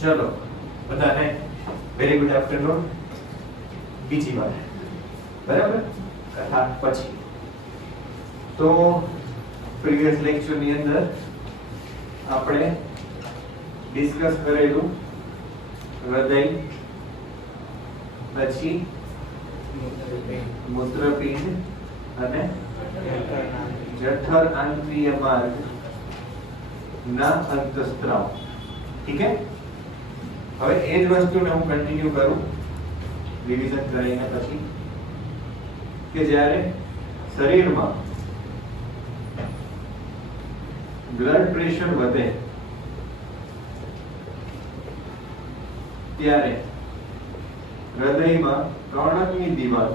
ચલો બધાને very good afternoon. બીજી વાર બરાબર કથા પછી તો પ્રીવિયસ લેક્ચર ની અંદર આપણે ડિસ્કસ કરેલું હૃદય, પછી મૂત્રપિંડ અને જઠર આંતરીય માર્ગ ના અંતસ્ત્રાવ. ઠીક હે. હવે એ જ વસ્તુને હું કન્ટિન્યુ કરું રિવિઝન કરીને પછી કે જ્યારે શરીરમાં બ્લડ પ્રેશર વધે ત્યારે હૃદયમાં કર્ણકની દિવાલ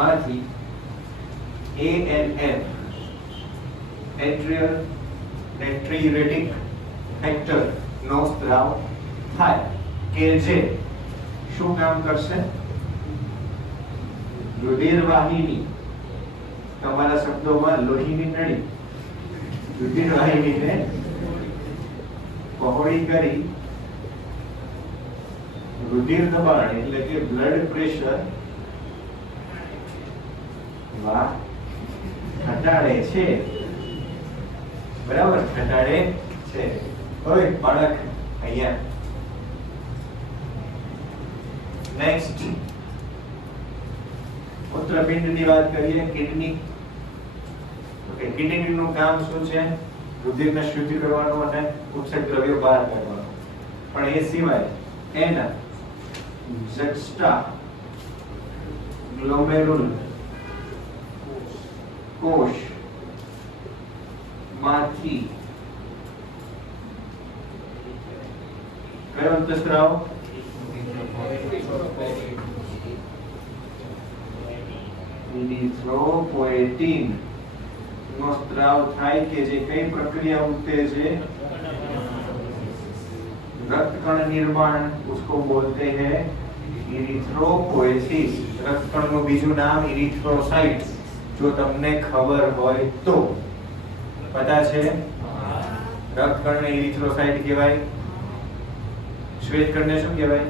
માંથી ANF એટ્રિયલ નાઇટ્રેટિક ફેક્ટર નો સ્ત્રાવ થાય કે જે શું કામ કરશે? રુધિર વાહિની, તમારા શબ્દોમાં લોહીની નળી, રુધિર વાહિનીને પહોળી કરી રુધિર દબાણ એટલે કે બ્લડ પ્રેશર ઘટાડે છે. બરાબર, ઘટાડે છે. હવે બાળક અહીંયા નેક્સ્ટ મૂત્રપિંડની વાત કરીએ. કિડની. ઓકે, કિડનીનું કામ શું છે? રુધિરને શુદ્ધ કરવાનું અને ઉત્સેચક દ્રવ્યો બહાર કાઢવાનું. પણ એ સિવાય એના જક્સ્ટા ગ્લોમેરુલ કોષ માંથી કયો અંતસ્ત્રાવ? ઇરિથ્રોપોએટીન નો સ્ત્રાવ થાય કે જે કઈ પ્રક્રિયા ઉત્તેજે? रक्तकण निर्माण. उसको बोलते हैं इरिथ्रोपोएसिस. रक्तकण નું બીજું નામ ઇરિથ્રોસાઇટ. જો તમને ખબર હોય તો પતા છે? રક્તકણને ઇરિથ્રોસાઇટ કહેવાય. શ્વેતકણને શું કહેવાય?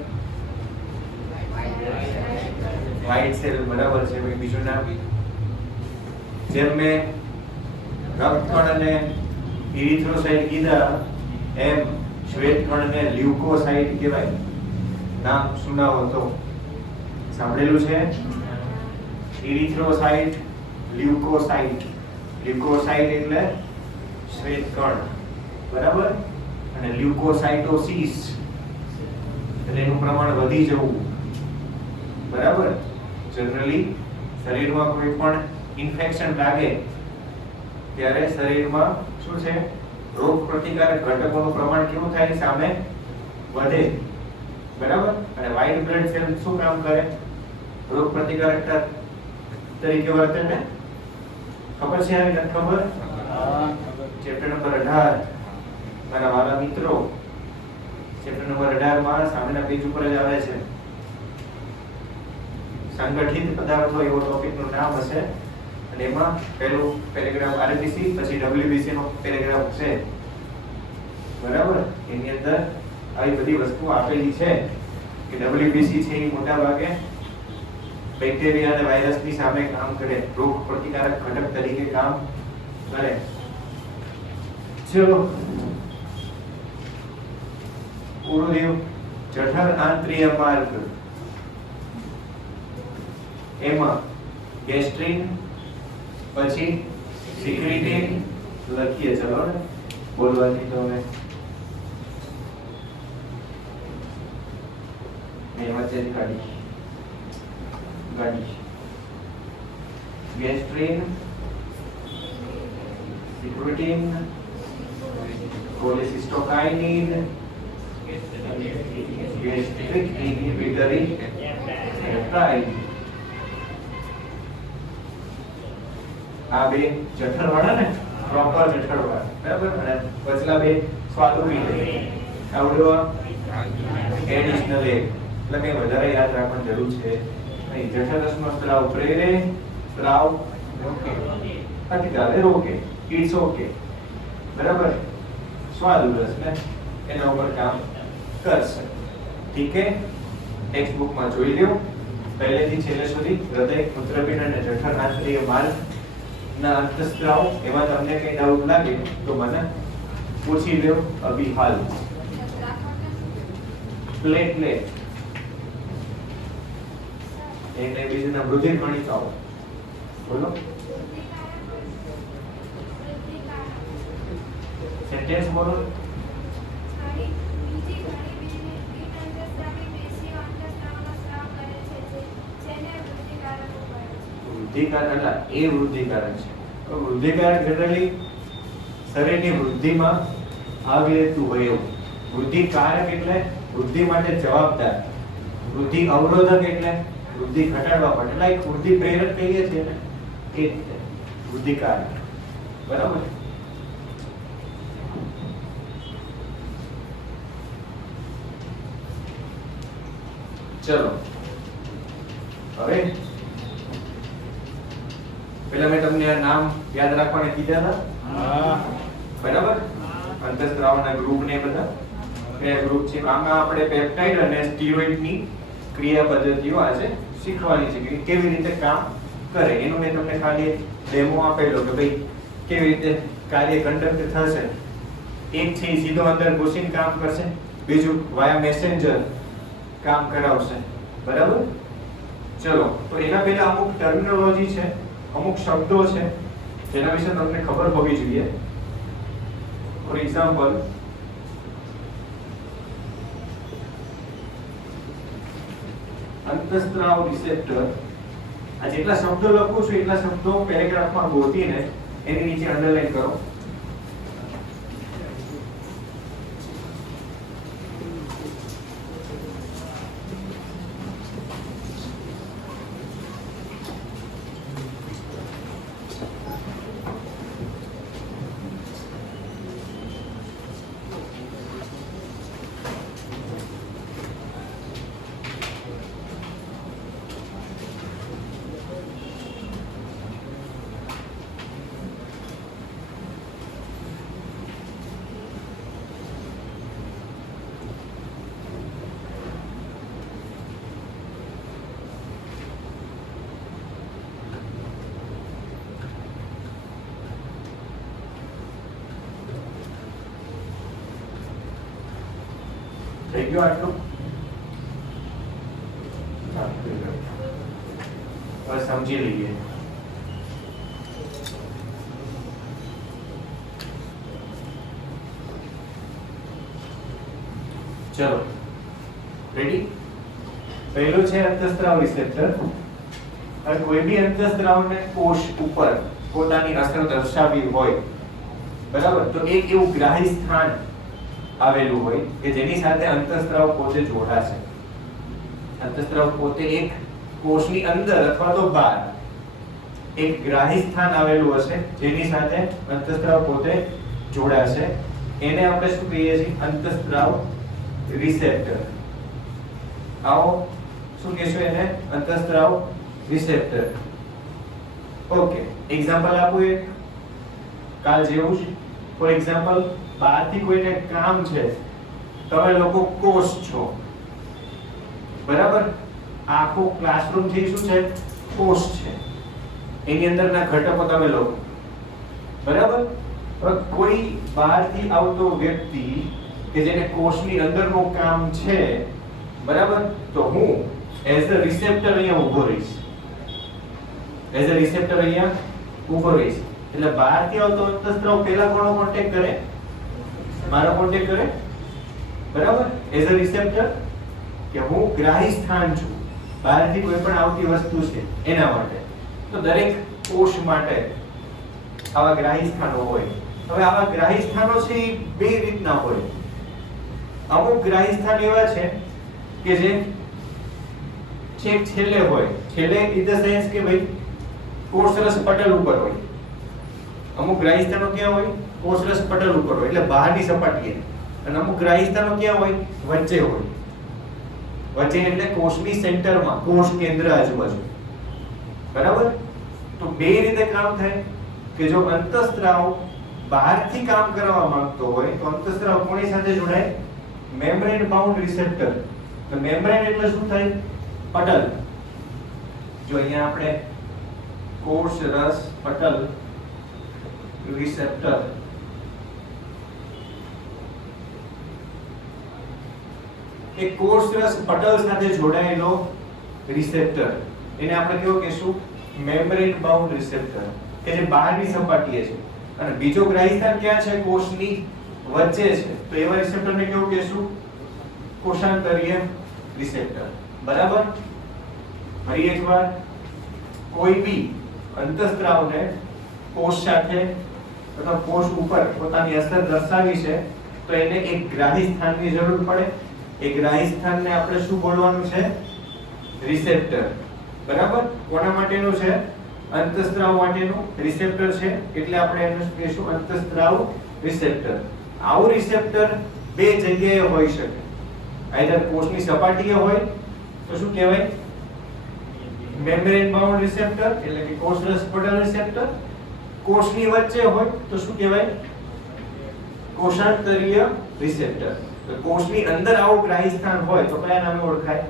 White cell. બરાબર છે. બીજું નામ જેમ મેં રક્તકણને ઇરિથ્રોસાઇટ કીધા એમ શ્વેતકણને લ્યુકોસાઇટ કહેવાય. નામ સુનાવો તો સાંભળેલું છે? ઇરિથ્રોસાઇટ, લ્યુકોસાઇટ. લ્યુકોસાઇટ એટલે શ્વેતકણ, બરાબર, અને લ્યુકોસાઇટોસિસ એટલે એનું પ્રમાણ વધી જવું. બરાબર. જનરલી શરીરમાં કોઈ પણ ઇન્ફેક્શન લાગે ત્યારે શરીરમાં શું છે? રોગ પ્રતિકારક ઘટકોનું પ્રમાણ કેવું થાય? સામે વધે. બરાબર. અને વ્હાઇટ બ્લડ સેલ શું કામ કરે? રોગ પ્રતિકારકતા તરીકે વર્તે ને? ખબર છે? આવી નથી ખબર? ચેપ્ટર નંબર 18 મારા વાલા મિત્રો, ચેપ્ટર નંબર 18 માં સામેના પેજ ઉપર જ આવે છે. સંગઠિત પદાર્થો એવો ટોપિકનું નામ હશે અને એમાં પહેલું પેરેગ્રાફ RBC, પછી WBC નો પેરેગ્રાફ છે. બરાબર. એની અંદર આવી બધી વસ્તુ આપેલી છે કે WBC છે એ મોટા ભાગે બેક્ટેરિયા અને વાયરસની સામે કામ કરે, રોગ પ્રતિકારક ઘટક તરીકે કામ કરે. ચલો પૂર્વદેવ જઠર આંતરીય માર્ગ, એમાં ગેસ્ટ્રિન, પછી સિક્રેટિન લખીએ. ચલો ને બોલવાની તો હવે મેં વચ્ચે ગાડી ગેસ્ટ્રિન, સિક્રેટિન, કોલેસિસ્ટોકાઇનિન, ગેસ્ટ્રિક ઇન્હિબિટરી પેપ્ટાઇડ. આ બે જઠર વાળા ને, પ્રોપર જઠર વાળા. બરાબર. અને વચલા બે સ્વાદુપિંડ. આવડો એડિશનલ એક એટલે કઈ વધારે યાદ રાખવાની જરૂર છે નહીં. જઠરરસનો સ્ત્રાવ પ્રેરે, સ્ત્રાવ રોકે. અટકાવે, રોકે. It's okay. બરાબર. स्वादुरस ने एना ऊपर काम करशे। ठीक है, टेक्स्ट बुक में જોઈ લ્યો પહેલેથી છેલ્લે સુધી હૃદય, મૂત્રપિંડ અને જઠરાંતરીય માર્ગના અંતઃસ્ત્રાવ એમાં તમને કઈ ડાઉટ લાગે તો મને પૂછી લ્યો અભી હાલ। પ્લેટલેટ એટલે બીજુના વૃદ્ધિ કણિકાઓ બોલો સેન્ટેન્સ બોલો। વૃદ્ધિકારક એટલે એ વૃદ્ધિકારક છે। વૃદ્ધિકારક જનરલી શરીરની વૃદ્ધિમાં ભાગ લેતું હોય એવું। વૃદ્ધિકારક એટલે વૃદ્ધિ માટે જવાબદાર। વૃદ્ધિ અવરોધક એટલે વૃદ્ધિ ઘટાડવા માટે, એટલે એક વૃદ્ધિ પ્રેરક કહીએ છીએ ને એ વૃદ્ધિકારક। બરાબર। ચલો હવે પેલા મેં તમને આ નામ યાદ રાખવાને કીધા હતા, બરાબર? અંતઃસ્ત્રાવના ગ્રુપ ને બધા કયા ગ્રુપ છે આમાં આપણે પેપ્ટાઇડ અને સ્ટીરોઇડની ક્રિયા પદ્ધતિઓ આજે શીખવાની છે કે કેવી રીતે કામ કરે। એનું મેં તમને ખાલી ડેમો આપેલો કે ભાઈ કેવી રીતે કાર્ય કંડક્ટ થશે। એક છે સીધો અંદર ઘૂસીને કામ કરશે, બીજું વાયા મેસેન્જર કામ કરાવશે, બરાબર? ચલો તો એના પહેલા અમુક ટર્મિનોલોજી છે, અમુક શબ્દો છે જેના વિશે તમને ખબર હોવી જોઈએ। ફોર એક્ઝામ્પલ અંતઃસ્ત્રાવ રિસેપ્ટર, આ જેટલા શબ્દો લખું છું એટલા શબ્દો પેરેગ્રાફમાં ગોતીને એની નીચે અંડરલાઈન કરો। થઈ ગયો આટલું? હવે સમજી લઈએ। ચલો રેડી। પહેલું છે અંતઃસ્ત્રાવ રિસેપ્ટર। હવે કોઈ બી અંતઃસ્ત્રાવને કોષ ઉપર પોતાની અસર દર્શાવી હોય, બરાબર, તો એક એવું ગ્રાહી સ્થાન આવેલું હોય કે જેની સાથે અંતઃસ્ત્રાવ પોતે જોડાશે। અંતઃસ્ત્રાવ પોતે એક કોષની અંદર અથવા તો બહાર એક ગ્રાહી સ્થાન આવેલું હશે જેની સાથે અંતઃસ્ત્રાવ પોતે જોડાશે। એને આપણે શું કહીએ છીએ? અંતઃસ્ત્રાવ રિસેપ્ટર। આવો શું કહેશું એને? અંતઃસ્ત્રાવ રિસેપ્ટર। ઓકે, એક્ઝામ્પલ આપું એક કાલ જેવું જ। ફોર એક્ઝામ્પલ બહારથી કોઈને કામ છે, તમે લોકો કોષ છો, બરાબર? આખો ક્લાસરૂમ થી શું છે? કોષ છે, એની અંદરના ઘટકો તમે લોકો, બરાબર? હવે કોઈ બહારથી આવતો વ્યક્તિ કે જેને કોષની અંદરનું કામ છે, બરાબર, તો હું એઝ અ રિસેપ્ટર અહીંયા ઊભો રહીશ। એઝ અ રિસેપ્ટર અહીંયા ઊભો રહીશ એટલે બહારથી આવતો અંતઃસ્ત્રાવ પહેલા કોનો કોન્ટેક્ટ કરે? મારો કોન્ટેક્ટ કરે, બરાબર? એઝ અ રિસેપ્ટર કે હું ગ્રાહી સ્થાન છું, બહારથી કોઈ પણ આવતી વસ્તુ છે એના માટે। તો દરેક કોષ માટે આવા ગ્રાહી સ્થાનો હોય। હવે આવા ગ્રાહી સ્થાનો છે એ બે રીતના હોય। અમુક ગ્રાહી સ્થાન એવા છે કે જે છેક છેલ્લે હોય, છેલ્લે ઇન ધ સેન્સ કે ભાઈ કોષરસ પટલ ઉપર હોય। અમુક ગ્રાહી સ્થાનો ક્યાં હોય? કોષરસ પટલ ઉપર હોય એટલે બહારની સપાટીએ। અને અમુક ગ્રાહી સ્થાનો ક્યાં હોય? વચ્ચે હોય। વચ્ચે એટલે કોષની સેન્ટરમાં, કોષ કેન્દ્ર આજુબાજુ, બરાબર? તો બે રીતે કામ થાય કે જો અંતઃસ્ત્રાવ બહારથી કામ કરવા માંગતો હોય તો અંતઃસ્ત્રાવ કોની સાથે જોડાય? Membrane bound receptor. તો મેમ્બ્રેન એટલે શું થાય? પટલ. જો અહીંયા આપણે કોષ રસ પટલ રિસેપ્ટર એક કોષ રસ પટલ સાથે જોડાયેલો રિસેપ્ટર, એને આપણે કેવું કહેશું? મેમ્બ્રેન બાઉન્ડ રિસેપ્ટર, કે જે બહારની સપાટીએ છે. અને બીજો ગ્રાહી સ્થાન ક્યાં છે? કોષની વચ્ચે છે. તો એવા રિસેપ્ટરને કેવું કહેશું? કોષાંતરીય રિસેપ્ટર. બરાબર? ફરી એકવાર, કોઈ બી અંતઃસ્ત્રાવને કોષ સાથે અથવા કોષ ઉપર પોતાની અસર દર્શાવી છે તો એને એક ગ્રાહી સ્થાનની જરૂર પડે. એ ગ્રાહી સ્થાનને આપણે શું બોલવાનું છે? રિસેપ્ટર. બરાબર? કોના માટેનું છે? અંતઃસ્ત્રાવ માટેનું રિસેપ્ટર છે, એટલે આપણે એને શું કહીશું? અંતઃસ્ત્રાવ રિસેપ્ટર. આવું રિસેપ્ટર બે જગ્યાએ હોઈ શકે. આઈધર કોષની સપાટીએ હોય તો શું કહેવાય? મેમ્બ્રેન બાઉન્ડ રિસેપ્ટર, એટલે કે કોષરસ પટલ રિસેપ્ટર. કોષની વચ્ચે હોય તો શું કહેવાય? કોષાંતરીય રિસેપ્ટર. તો કોષની અંદર આવું ગ્રાહી સ્થાન હોય તો કયા નામે ઓળખાય?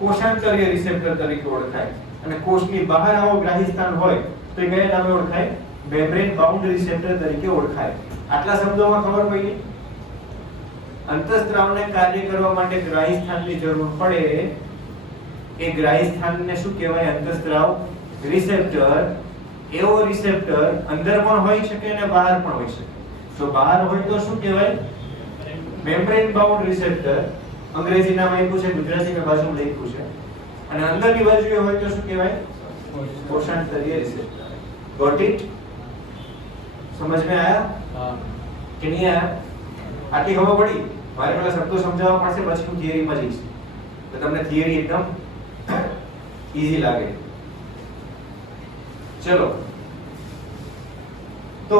કોષાંતરીય રિસેપ્ટર તરીકે ઓળખાય. અને કોષની બહાર આવું ગ્રાહી સ્થાન હોય તો એ કયા નામે ઓળખાય? મેમ્બ્રેન બાઉન્ડ રિસેપ્ટર તરીકે ઓળખાય. આટલા શબ્દોમાં ખબર પડી? અંતઃસ્ત્રાવને કાર્ય કરવા માટે ગ્રાહી સ્થાનની જરૂર પડે. એ ગ્રાહી સ્થાનને શું કહેવાય? અંતઃસ્ત્રાવ રિસેપ્ટર. એવો રિસેપ્ટર અંદર પણ હોઈ શકે અને બહાર પણ હોઈ શકે. જો બહાર હોય તો શું કહેવાય? Membrane bound receptor. અંગ્રેજી નામ આપ્યું છે, ગુજરાતીમાં બાજુમાં લખ્યું છે. અને અંદરની બાજુએ હોય તો શું કહેવાય? કોષાંતરીય રિસેપ્ટર. Got it? સમજ में आया? કે નહીં આયા? આટલી ખબર પડી? મારે પેલા શબ્દો સમજાવવા પડશે, પછી હું થિયરીમાં જઈશ તો તમને થિયરી એકદમ ઈઝી લાગે. ચલો, તો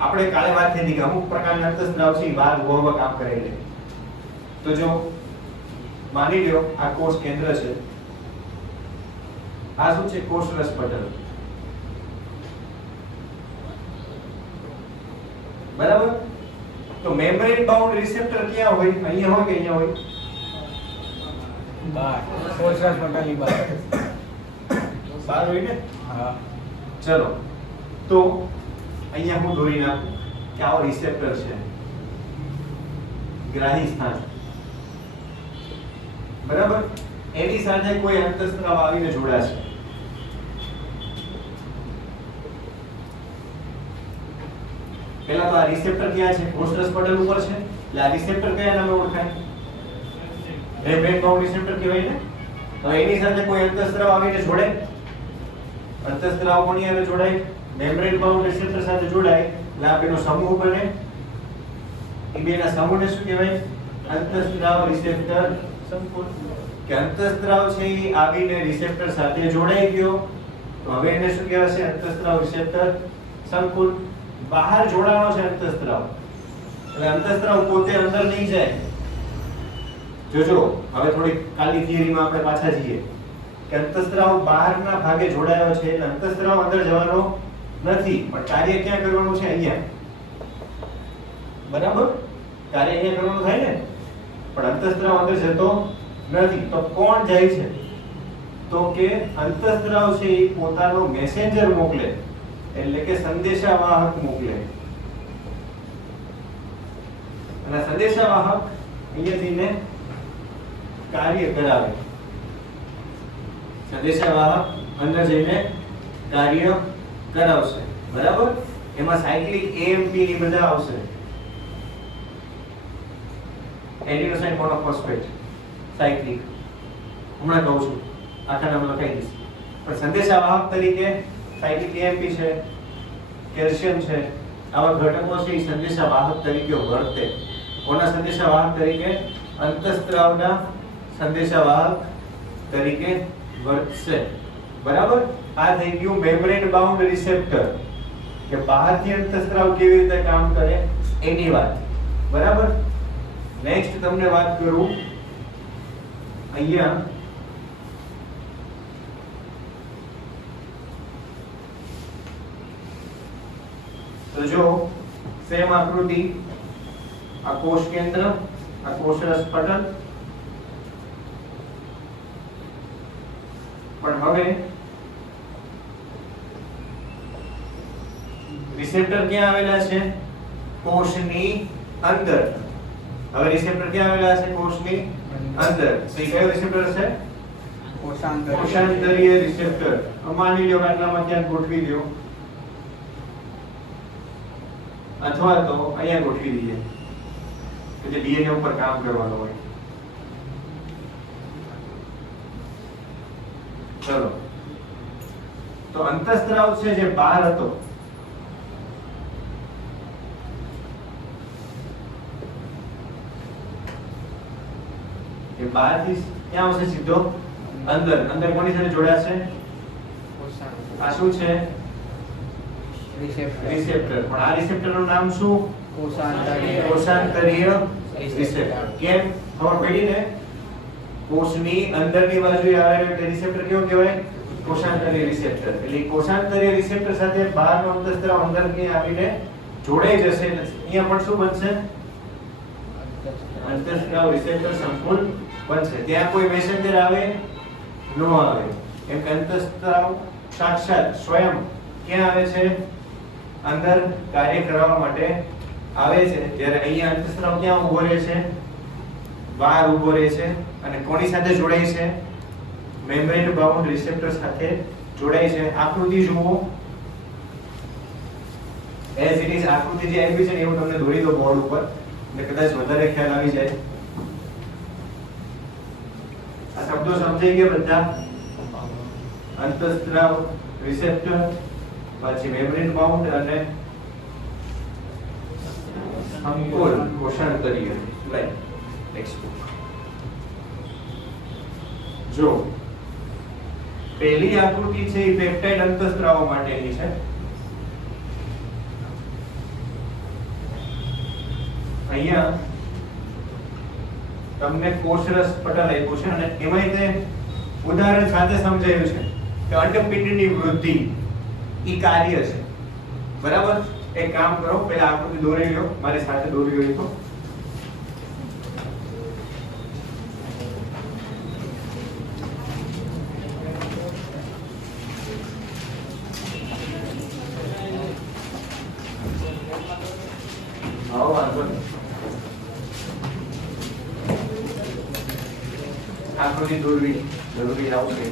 આપણે કાલે વાત થઈ હતી કે અમુક પ્રકારના અંતઃસ્ત્રાવ છે બહાર ઉભા કામ કરે છે. તો જો માની લ્યો આ કોષ કેન્દ્ર છે, આ શું છે? કોષરસ પટલ. બરાબર? તો મેમ્બ્રેન બાઉન્ડ રિસેપ્ટર ક્યાં હોય? અહીંયા હોય કે અહીંયા હોય? બહાર. કોષરસ પટલની બહાર. બહાર હોય ને? હા. ચલો, તો અહીંયા હું દોરી નાખું કે આવો રિસેપ્ટર છે, ગ્રાહી સ્થાન. બરાબર? એની સાથે કોઈ અંતઃસ્ત્રાવ આવીને જોડાશે. પહેલા તો આ રિસેપ્ટર ક્યાં છે? કોષરસ પટલ ઉપર છે. એટલે આ રિસેપ્ટર કયા નામે ઓળખાય? મેમ્બ્રેન બાઉન્ડ રિસેપ્ટર કહેવાય ને. હવે એની સાથે કોઈ અંતઃસ્ત્રાવ આવીને જોડે. અંતઃસ્ત્રાવ કોની સાથે જોડાય? મેમ્બ્રેન બાઉન્ડ રિસેપ્ટર સાથે જોડાય એટલે આ બેનો સમૂહ બને. એ બેના સમૂહને શું કહેવાય? અંતઃસ્ત્રાવ રિસેપ્ટર સંકુલ. કે અંતઃસ્ત્રાવ છે એ આવીને રિસેપ્ટર સાથે જોડાઈ ગયો તો હવે એને શું કહેવાશે? અંતઃસ્ત્રાવ રિસેપ્ટર સંકુલ. બહાર જોડાણો છે અંતઃસ્ત્રાવ, એટલે અંતઃસ્ત્રાવ પોતે અંદર નહીં જાય. જોજો, હવે થોડી કાલની થિયરીમાં આપણે પાછા જઈએ કે અંતઃસ્ત્રાવ બહારના ભાગે જોડાયો છે એટલે અંતઃસ્ત્રાવ અંદર જવાનો નથી, પણ કાર્ય ક્યાં કરવાનું છે? અહીંયા. બરાબર? કાર્ય અહીંયા કરવાનું થાય ને, પણ અંતઃસ્ત્રાવ અંદર જતો નથી. તો કોણ જાય છે? તો કે અંતઃસ્ત્રાવ છે એ પોતાનો મેસેન્જર મોકલે, એટલે કે સંદેશાવાહક મોકલે. અને સંદેશાવાહક અહીંયા જઈને કાર્ય કરાવે. સંદેશાવાહક અંદર જઈને કાર્ય કરાવશે. બરાબર? એમાં સાયક્લિક AMP ની બધા આવશે. Adenosine monophosphate cyclic. હમણાં કહું છું, આખા નામ લખાઈ દઈશ. પણ સંદેશાવાહક તરીકે સાયક્લિક AMP છે, કેલ્શિયમ છે, આવા ઘટકો છે એ સંદેશાવાહક તરીકે વર્તે. કોના સંદેશાવાહક તરીકે? અંતઃસ્ત્રાવના સંદેશાવાહક તરીકે વર્તશે. બરાબર? આ થઈ ગયું મેમ્બ્રેન બાઉન્ડ રિસેપ્ટર, કે બહારથી અંતઃસ્ત્રાવ કેવી રીતે કામ કરે એની વાત. બરાબર? નેક્સ્ટ તમને વાત કરું અહીંયા તો તો જો સેમ આકૃતિ, આ કોષ કેન્દ્ર, આ કોષરસ પટલ, પણ હવે રિસેપ્ટર ક્યાં આવેલા છે? કોષની અંદર. હવે રિસેપ્ટર ક્યાં આવેલા છે? કોષની અંદર. તો એ કયો રિસેપ્ટર છે? કોષાંતરીય રિસેપ્ટર. માની લ્યો કે આટલામાં ક્યાંક ગોઠવી દો, અથવા તો અહીંયા ગોઠવી દઈએ કે જે ડીએનએ ઉપર કામ કરવાનું હોય. ચલો, તો અંતઃસ્ત્રાવ છે જે બહાર હતો, એ બહારથી ક્યાં આવશે? સીધો અંદર. અંદર કોની સાથે જોડાયા છે? આ શું છે? રિસેપ્ટર. પણ આ રિસેપ્ટર નું નામ શું? કોષાંતરીય રિસેપ્ટર. કેમ? ખબર પડી ને? કોષની અંદરની બાજુએ આવેલું એટલે રિસેપ્ટર કેવું કહેવાય? કોષાંતરીય રિસેપ્ટર. એટલે કોષાંતરીય રિસેપ્ટર સાથે બહારનો અંતઃસ્ત્રાવ અંદરથી આવીને જોડાઈ જશે. અહીંયા પણ શું બનશે? અંતઃસ્ત્રાવ રિસેપ્ટર સંકુલ બનશે. ત્યાં કોઈ મેસેન્જર આવે ન આવે, કેમ કે અંતઃસ્ત્રાવ સાક્ષાત સ્વયં ક્યાં આવે છે? અંદર કાર્ય કરવા માટે આવે છે. જ્યારે અહીંયા અંતઃસ્ત્રાવ ક્યાં ઊભો રહે છે? બહાર ઊભો રહે છે. અને કોની સાથે જોડાય છે? મેમ્બ્રેન બાઉન્ડ રિસેપ્ટર સાથે જોડાય છે. આકૃતિ જુઓ, એઝ ઇટ ઇઝ આકૃતિ જે આવી છે ને એવું તમને દોરી દો બોર્ડ ઉપર, એટલે કદાચ વધારે ખ્યાલ આવી જાય. આ શબ્દો સમજાઈ ગયા બધા? અંતઃસ્ત્રાવ રિસેપ્ટર, પછી મેમ્બ્રેન બાઉન્ડ અને સંકુલ કોષાંતરીય. Like textbook. જો પહેલી આકૃતિ છે એ પેપ્ટાઇડ અંતઃસ્ત્રાવો માટેની છે. અહીંયા તમને કોષરસ પટલ આપ્યું છે અને એમાં તે ઉદાહરણ સાથે સમજાયું છે કે અંડપિંડની વૃદ્ધિ ઈ કાર્ય છે. બરાબર? એક કામ કરો, પહેલા આકૃતિ દોરી લો, મારી સાથે દોરી લો. તો આકૃતિ દોરવી જરૂરી આવશે.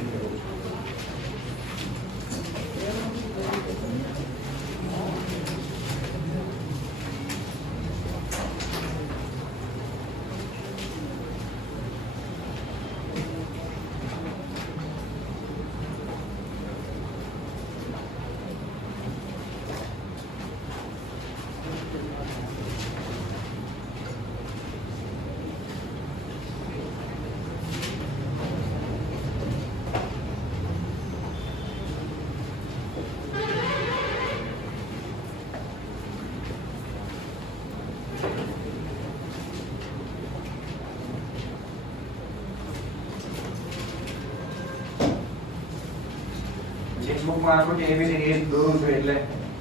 ટેક્સ્ટબુકમાં આકૃતિ એવી છે એ જ દોરું છું, એટલે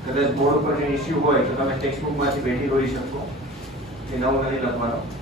કદાચ બોર્ડ ઉપર જે ઇશ્યુ હોય તો તમે ટેક્સ્ટબુકમાંથી બેઠી દોરી શકો. એ નવું નથી લખવાનું.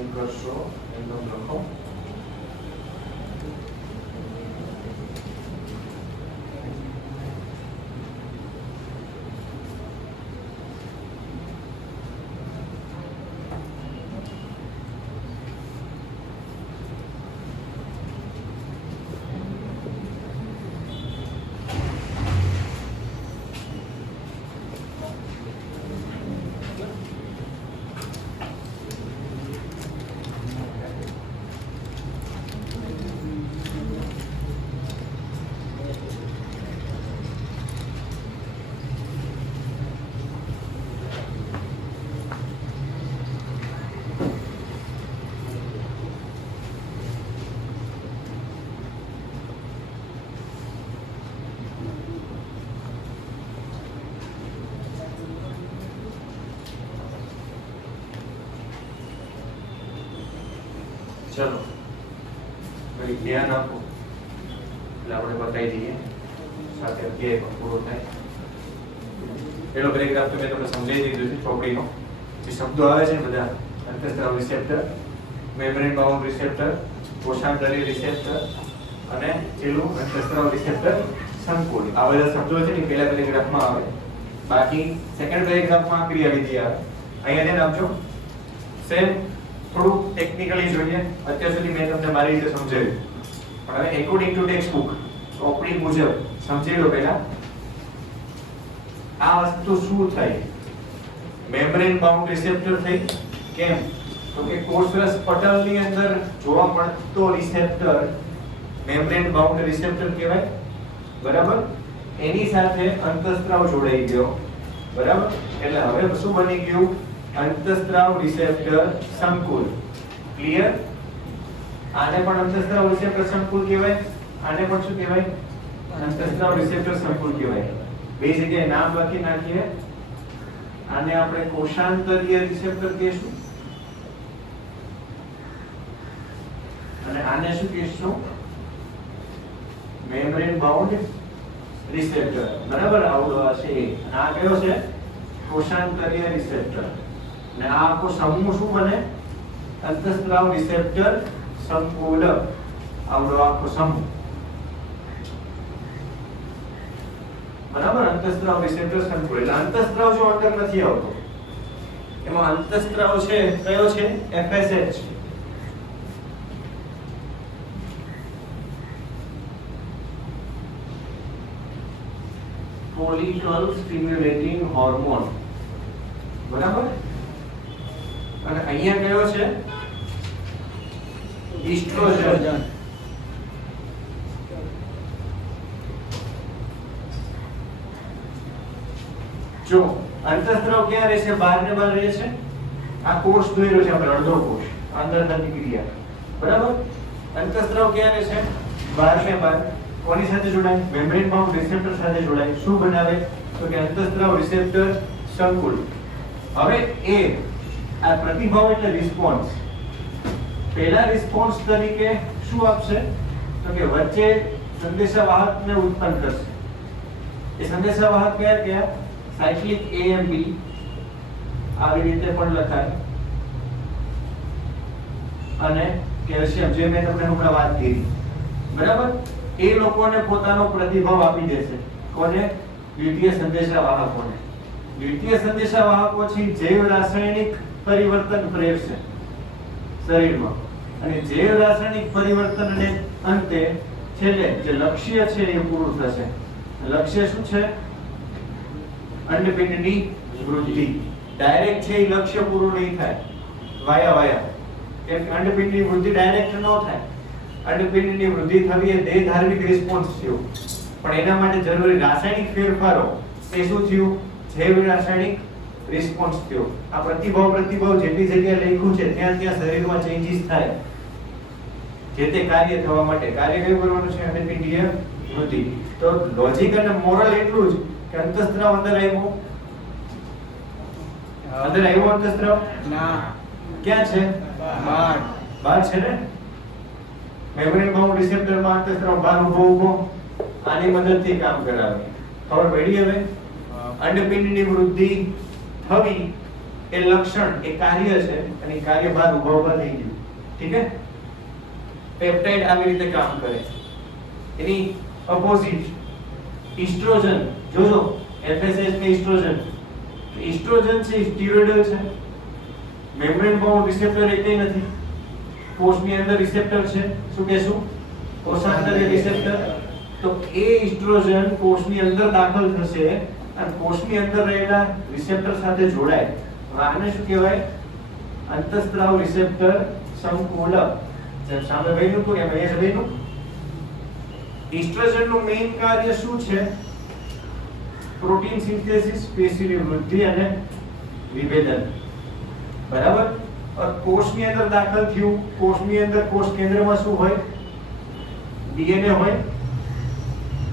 એમ કરશો એમ લખો. ચલો ભાઈ ધ્યાન આપો એટલે આપણે બતાવી દઈએ સાથે અધ્યાય પણ પૂરો થાય. પેલો પેરેગ્રાફ તો મેં તમને સમજાવી દીધું છે ચોપડીનો. જે શબ્દો આવે છે ને બધા અંતઃસ્ત્રાવ રિસેપ્ટર, મેમ્બ્રેન બાઉન્ડ રિસેપ્ટર, કોષાંતરીય રિસેપ્ટર અને પેલું અંતઃસ્ત્રાવ રિસેપ્ટર સંકુલ. આ બધા શબ્દો છે ને પહેલા પેરેગ્રાફમાં આવે. બાકી સેકન્ડ પેરેગ્રાફમાં ક્રિયાવિધિ આવે. અહીંયા ધ્યાન આપજો. સેમ થોડું ટેકનિકલી જોઈએ. અત્યાર સુધી મેં તમને મારી રીતે સમજાવ્યું, પણ હવે એકોર્ડિંગ ટુ ટેક્સ્ટ બુક ચોપડી મુજબ સમજી લો. પહેલા આ વસ્તુ શું થઈ? મેમ્બ્રેન બાઉન્ડ રિસેપ્ટર થઈ. કેમ? તો કે કોષરસ પટલની અંદર જોવા મળતો રિસેપ્ટર મેમ્બ્રેન બાઉન્ડ રિસેપ્ટર કહેવાય. બરાબર? એની સાથે અંતઃસ્ત્રાવ જોડાઈ ગયો. બરાબર? એટલે હવે શું બની ગયું? અંતઃસ્ત્રાવ રિસેપ્ટર સંકુલ. ક્લિયર? આને પણ અંતઃસ્ત્રાવ રિસેપ્ટર સંકુલ કહેવાય. આને પણ શું કહેવાય? અંતઃસ્ત્રાવ રિસેપ્ટર સંકુલ કહેવાય. બે જગ્યાએ નામ લખી નાખીએ. આને આપણે કોષાંતરીય રિસેપ્ટર કહીશું અને આને શું કહીશું? Membrane bound receptor. બરાબર? આવડો છે. આ કયો છે? કોષાંતરીય રિસેપ્ટર. અને આ આખો સમૂહ શું બને? અંતઃસ્ત્રાવ રિસેપ્ટર સંકુલ. આવડો આખો સમૂહ. બરાબર? અંતઃસ્ત્રાવ રિસેપ્ટર સંકુલ. એટલે અંતઃસ્ત્રાવ જો અંદર નથી આવતો, એમાં અંતઃસ્ત્રાવ છે કયો છે? FSH. Follicle stimulating hormone. બરાબર? અને અહીંયા કયો છે? ઈસ્ટ્રોજન. જો અંતઃસ્ત્રાવ ક્યાં રહે છે? બહાર ને બહાર રહે છે. આ કોષ દોર્યો છે આપણે, અડધો કોષ અંદર થતી ક્રિયા. બરાબર? અંતઃસ્ત્રાવ ક્યાં રહે છે? બહાર ને બહાર. કોની સાથે જોડાય? મેમ્બ્રેન બાઉન્ડ રિસેપ્ટર સાથે જોડાય. શું બનાવે? તો કે અંતઃસ્ત્રાવ રિસેપ્ટર સંકુલ. હવે એ આ પ્રતિભાવ એટલે રિસ્પોન્સ. પહેલા રિસ્પોન્સ તરીકે શું આપશે? તો કે વચ્ચે સંદેશાવાહકને ઉત્પન્ન કરશે. એ સંદેશાવાહક કયા કયા? સાયક્લિક AMP આવી રીતે પણ લખાય અને કેલ્શિયમ, જે મેં તમને હમણાં વાત કરી. બરાબર? એ લોકોને પોતાનો પ્રતિભાવ આપી દેશે. કોને? દ્વિતીય સંદેશાવાહકોને. દ્વિતીય સંદેશાવાહકો છે જૈવ રાસાયણિક પરિવર્તન પ્રેરશે શરીરમાં, અને જૈવ રાસાયણિક પરિવર્તનને અંતે છેલ્લે જે લક્ષ્ય છે એ પૂરું થશે. લક્ષ્ય શું છે? અંડપિંડની વૃદ્ધિ. ડાયરેક્ટ છે એ લક્ષ્ય પૂરું નહીં થાય, વાયા. કેમ કે અંડપિંડની વૃદ્ધિ ડાયરેક્ટ ન થાય. અંડપિંડની વૃદ્ધિ થવી એ દેહધાર્મિક રિસ્પોન્સ થયો, પણ એના માટે જરૂરી રાસાયણિક ફેરફારો એ શું થયું? જૈવ રાસાયણિક રિસ્પોન્સ થયો. આ પ્રતિભાવ જેટલી જગ્યાએ લખ્યું છે ત્યાં શરીરમાં ચેન્જીસ થાય જે તે કાર્ય થવા માટે. કાર્ય કયું કરવાનું છે? અંડપિંડીય વૃદ્ધિ. તો લોજિક અને મોરલ એટલું જ કે અંતઃસ્ત્રાવ અંદર આવ્યો. અંતઃસ્ત્રાવ ના, ક્યાં છે? બહાર છે ને. મેમ્બ્રેન બાઉન્ડ રિસેપ્ટરમાં અંતઃસ્ત્રાવ બહાર ઊભો આની મદદથી કામ કરાવે. ખબર પડી? હવે અંડપિંડની વૃદ્ધિ થવી એ લક્ષણ એ કાર્ય છે અને એ કાર્ય બહાર ઉભા થઈ ગયું. ઠીક છે? પેપ્ટાઇડ આવી રીતે કામ કરે. એની ઓપોઝિટ ઇસ્ટ્રોજન, જોજો FSH ને ઇસ્ટ્રોજન. ઇસ્ટ્રોજન છે સ્ટીરોઇડલ છે, મેમ્બ્રેન બાઉન્ડ રિસેપ્ટર એકય નથી, કોષની અંદર રિસેપ્ટર છે. શું કહેશું? કોષાંતરીય રિસેપ્ટર. તો એ ઇસ્ટ્રોજન કોષની અંદર દાખલ થશે અને કોષની અંદર રહેલા રિસેપ્ટર સાથે જોડાય. હવે આને શું કહેવાય? અંતઃસ્ત્રાવ રિસેપ્ટર સંકુલક. જેમ સામે ભાઈનું તો એમ અહીંયા ભાઈનું. ઇસ્ટ્રોજનનું મેઇન કાર્ય શું છે? પ્રોટીન સિન્થેસિસ, પેશીની વૃદ્ધિ અને વિભેદન. બરાબર? કોષની અંદર દાખલ થયું, કોષની અંદર કોષ કેન્દ્રમાં શું હોય? ડીએનએ હોય.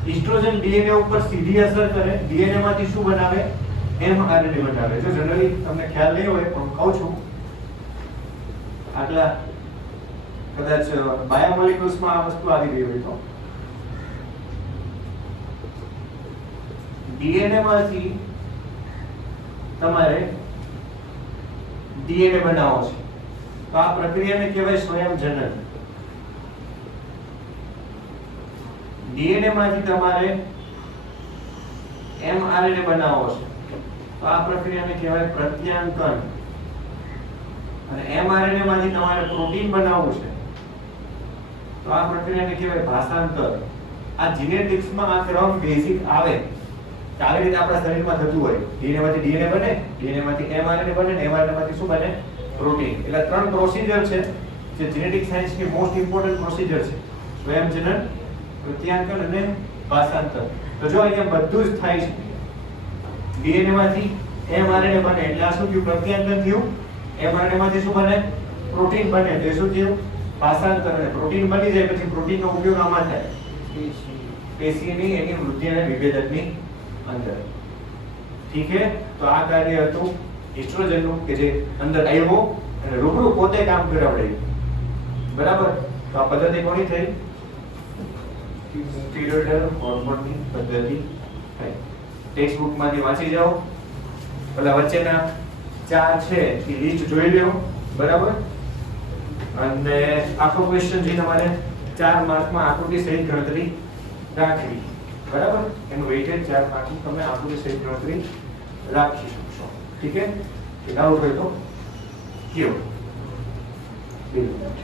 ઇસ્ટ્રોજન ડીએનએ ઉપર સીધી અસર કરે. ડીએનએ માંથી શું બનાવે? mRNA બનાવે. જો જનરલી તમને ખ્યાલ નહીં હોય પણ કહું છું, આટલા કદાચ બાયોમોલિક્યુલ્સમાં આ વસ્તુ આવી ગઈ હોય તો ડીએનએ માંથી તમારે ડીએનએ બનાવો છે તો આ પ્રક્રિયાને કહેવાય સ્વયંજનન. ડીએનએ માંથી તમારે mRNA બનાવો છે તો આ પ્રક્રિયાને કહેવાય પ્રત્યાંકન. અને mRNA માંથી તમારે પ્રોટીન બનાવવું છે તો આ પ્રક્રિયાને કહેવાય ભાષાંતર. આ જીનેટિક્સમાં આ ક્રમ બેઝિક આવે. આવી રીતે આપણા શરીરમાં થતું હોય. ડીએનએ માંથી ડીએનએ બને, ડીએનએ માંથી mRNA બને, ને mRNA માંથી શું બને? પ્રોટીન. એટલે ત્રણ પ્રોસિજર છે જે જેનેટિક સાયન્સની મોસ્ટ ઇમ્પોર્ટન્ટ પ્રોસિજર છે. સ્વયંજનન, પ્રત્યાંકન અને ભાષાંતર. તો જો અહીંયા બધું જ થાય છે. ડીએનએ માંથી mRNA બને એટલે આ શું થયું? પ્રત્યાંકન થયું. mRNA માંથી શું બને? પ્રોટીન બને. તો શું થયું? ભાષાંતર. અને પ્રોટીન બની જાય પછી પ્રોટીનનો ઉપયોગ આમાં થાય, પેશીની એની વૃદ્ધિ અને વિભેદનની અંદર. ઠીક છે? તો આ કાર્ય હતું ઇસ્ટ્રોજનનું કે જે અંદર આવ્યો અને રૂબરૂ પોતે કામ કરાવડાવ્યું. બરાબર? તો આ પદ્ધતિ કોની થઈ? સ્ટીરોઇડલ હોર્મોનની પદ્ધતિ થઈ. ટેક્સ્ટ બુકમાંથી વાંચી જાઓ. પેલા વચ્ચેના ચાર છે એ લિસ્ટ જોઈ લ્યો. બરાબર? અને આખો ક્વેશ્ચન જે તમારે 4 માર્કમાં આકૃતિ સહિત ગણતરી રાખવી. બરાબર? એનું વેઇટેજ 4 માર્કનું તમે આકૃતિ સહિત ગણતરી રાખી શકશો. ઠીક છે? ડાઉટ હોય તો કયો. બિલકુલ.